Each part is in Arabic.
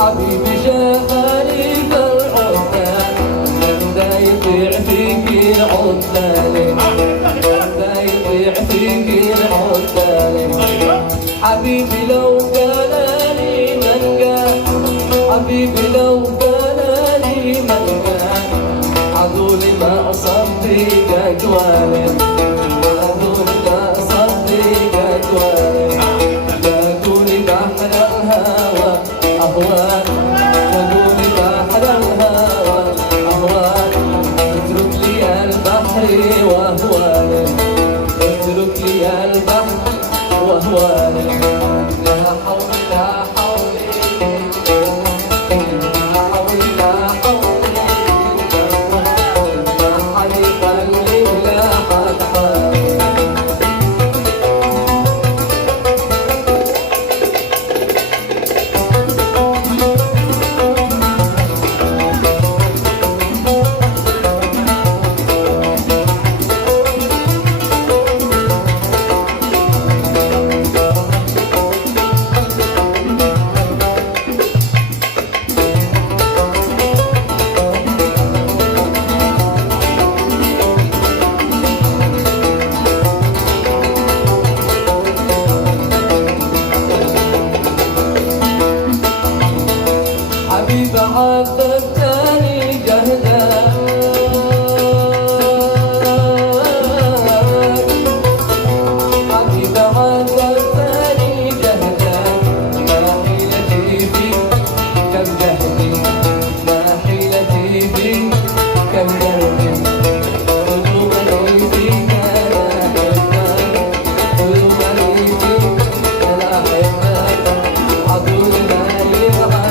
حبيبي شغالي بالعدة دا يضيع فيك العدة دا يضيع فيك العدة حبيبي لو قالالي من قال حبيبي لو قالالي من قال عذولي ما أصدق أقوالي عذولي ما أصدق أقوالي تقولي بحر الهوى أهواك تقولي بحر الهوى أهواك اترك لي البحر وأهوالي اترك لي البحر وأهوالي لا حول لا حول لا حول لا حول لا حليف لي لا حد حبيب عذبتني جهدا حبيب عذبتني جهدا ما حيلتي فيك كم جهدي ما حيلتي فيك كم جهدي قلوبني فيك لا أحبك قلوبني فيك لا أحبك عذول ما يرعى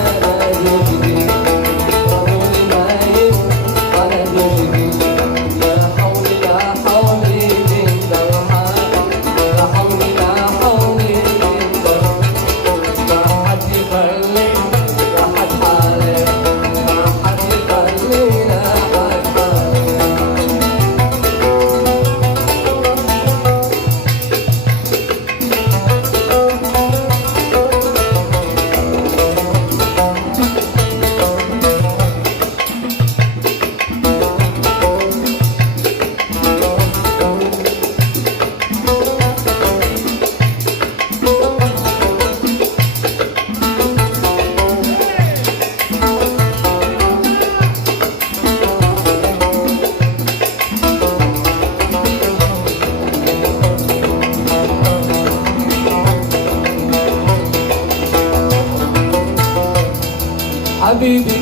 حبيبي